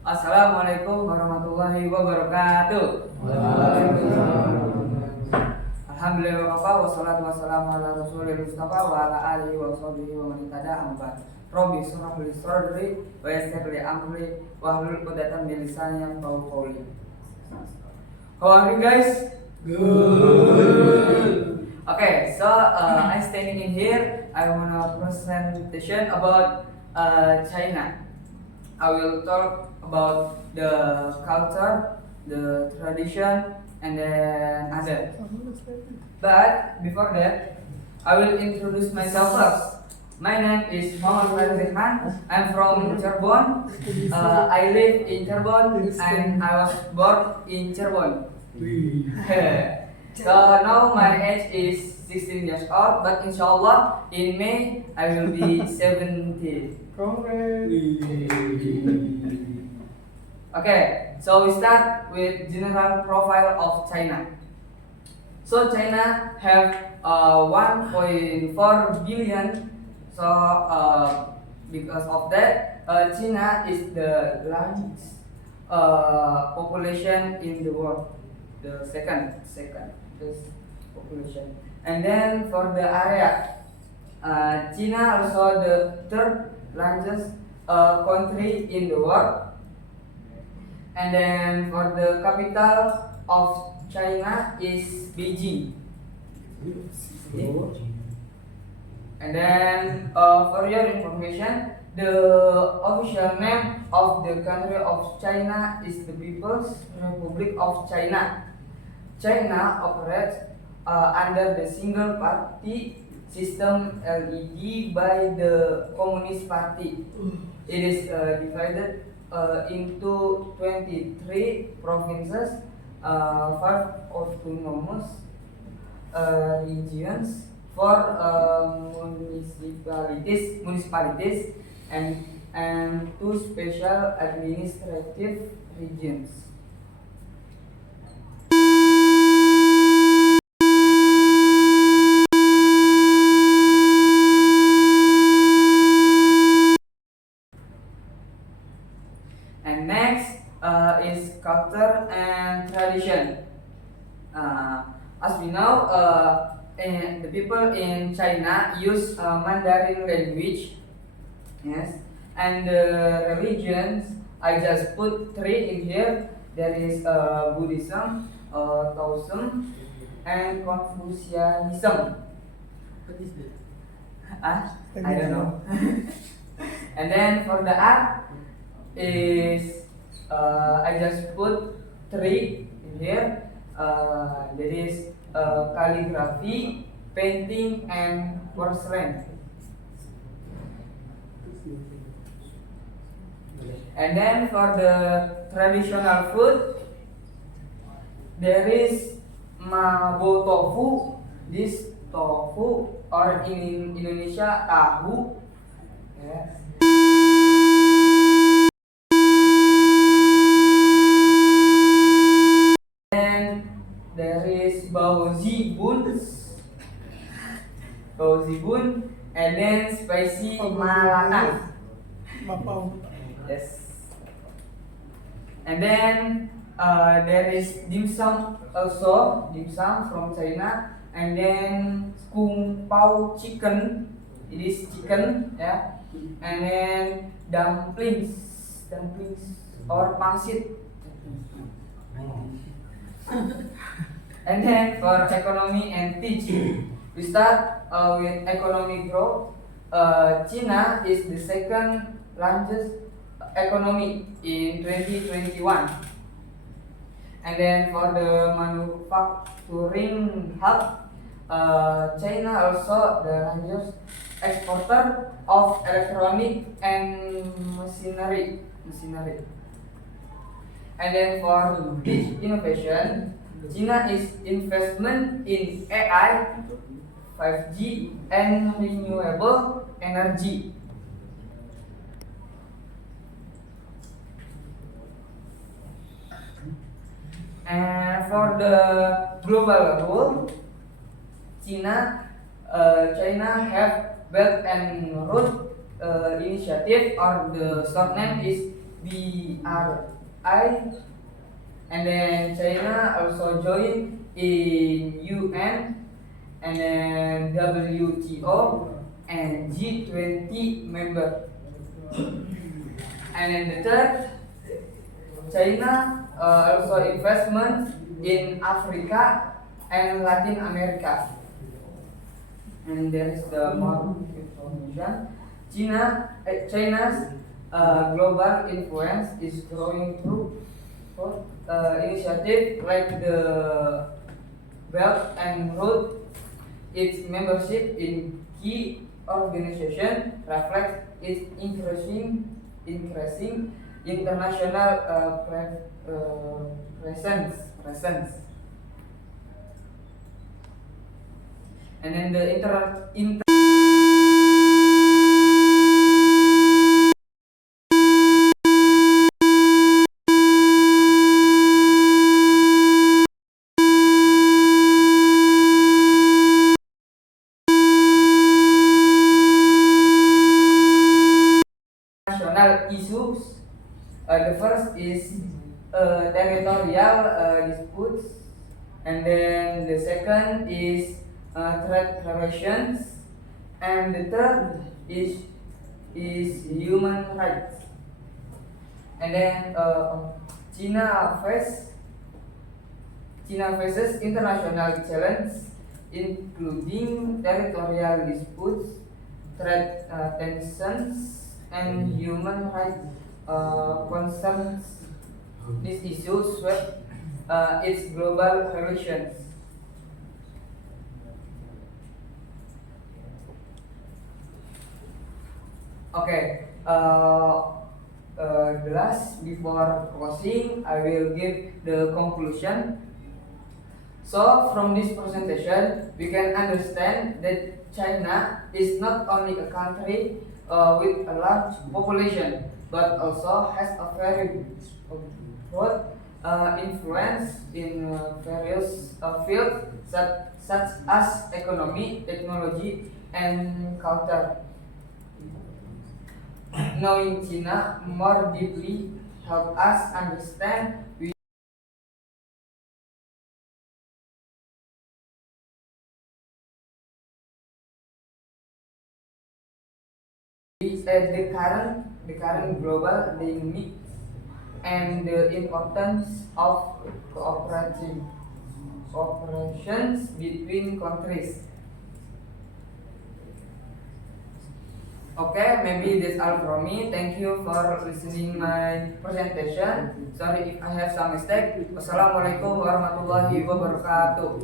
Assalamualaikum warahmatullahi wabarakatuh. Alhamdulillah wassalatu wassalamu ala rasulil mustafa wa ala alihi wa sahbihi wa man tada amma ba'd. Rabbi shrah li sadri wa yassir li amri wa hlul 'uqdatam min lisani yafqahu qawli. How are you guys? Good. Okay, so I'm standing in here. I wanna presentation about China. I will talk about the culture, the tradition, and then other. But before that, I will introduce myself first. My name is Muhammad Farizhan. I'm from Cirebon. I live in Cirebon and I was born in Cirebon. So now my age is 16 years old, but inshallah in May I will be 17. Okay, so we start with general profile of China. So China have 1.4 billion. So because of that, China is the largest population in the world, the second population. And then for the area, China also the third largest country in the world. And then for the capital of China is Beijing. And then for your information, the official name of the country of China is the People's Republic of China. China operates under the single party system LED by the Communist Party. It is divided into 23 provinces, 5 autonomous regions, 4 municipalities, and 2 special administrative regions. And next is culture and tradition. As we know, the people in China use Mandarin language. Yes, and the religions I just put 3 in here. There is Buddhism, Taoism, and Confucianism. What is that? I don't know. And then for the art is I just put 3 in here. That is calligraphy, painting, and porcelain. And then for the traditional food, there is mabo tofu. This tofu, or in Indonesia tahu. Yes. And there is baozi bun, and then spicy malanang. Yes. And then there is dim sum also, dim sum from China, and then kung pao chicken. It is chicken, yeah. And then dumplings or pangsit. And then for economy and teaching, we start with economic growth. China is the second largest economy in 2021, And then for the manufacturing hub, China also the largest exporter of electronic and machinery. And then for this innovation, China is investment in AI, 5G, and renewable energy. And for the global role, China have Belt and Road Initiative, or the short name is BRI. And then China also joined in UN, and then WTO and G20 member. And then the third, China also investment in Africa and Latin America. And there is the more information. China's global influence is growing through initiative like the Belt and Road. Its membership in key organizations reflects its increasing international presence. And then the international issues. The first is territorial disputes, and then the second is trade relations, and the third is human rights. And then China faces international challenges, including territorial disputes, trade tensions, and human rights concerns. These issues sweep its global relations. Okay, the last before closing, I will give the conclusion. So from this presentation, we can understand that China is not only a country with a large population, but also has a very broad influence in various fields such as economy, technology, and culture. Knowing China more deeply help us understand the current global dynamics and the importance of cooperations between countries. Okay, maybe that's all from me. Thank you for listening my presentation. Sorry if I have some mistake. Wassalamualaikum warahmatullahi wabarakatuh.